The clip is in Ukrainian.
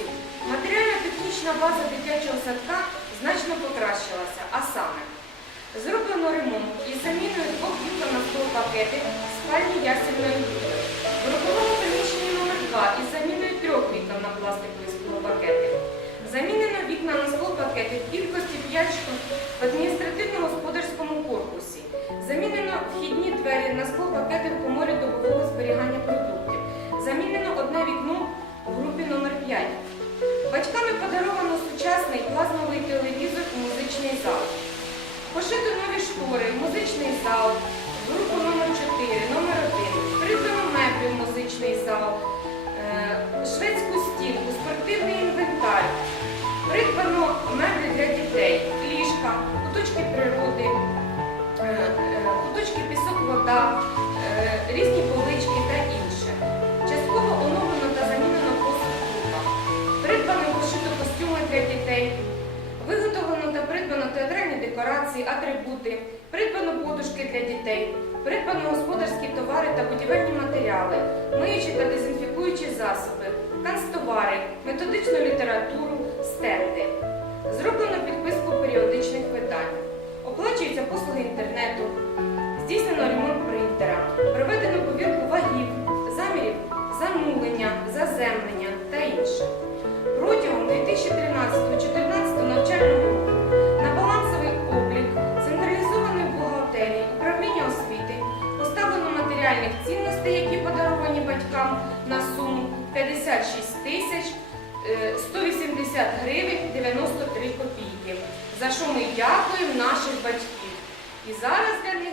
році матеріально-технічна база дитячого садка значно покращилася, а саме зроблено ремонт із заміною двох вікон на склопакети в спальні ясельної групи. В руховому приміщенні номер 2 із заміною трьох вікон на пластикові склопакети. Замінено вікна на склопакети в кількості 5 штук в адміністративно-господарському корпусі. Замінено вхідні двері на склопакети в коморі добового зберігання продуктів. Замінено одне вікно в групі номер 5 Батьками подаровано сучасний плазмовий телевізор у музичний зал. Пошито нові штори, музичний зал, групу номер 4 номер 1 Придбано меблі в музичний зал, е, шведську стінку, спортивний інвентар. Придбано меблі для дітей, ліжка, куточки природи, е, е, куточки пісок, вода, декорації, атрибути, придбано подушки для дітей, придбано господарські товари та будівельні матеріали, миючі та дезінфікуючі засоби, канцтовари, методичну літературу, стенди. Зроблено підписку періодичних видань. Оплачуються послуги інтернету, здійснено ремонт матеріальних цінностей, які подаровані батькам на суму 56 тисяч е, 180 гривень 93 копійки, за що ми дякуємо наших батьків. І зараз для них.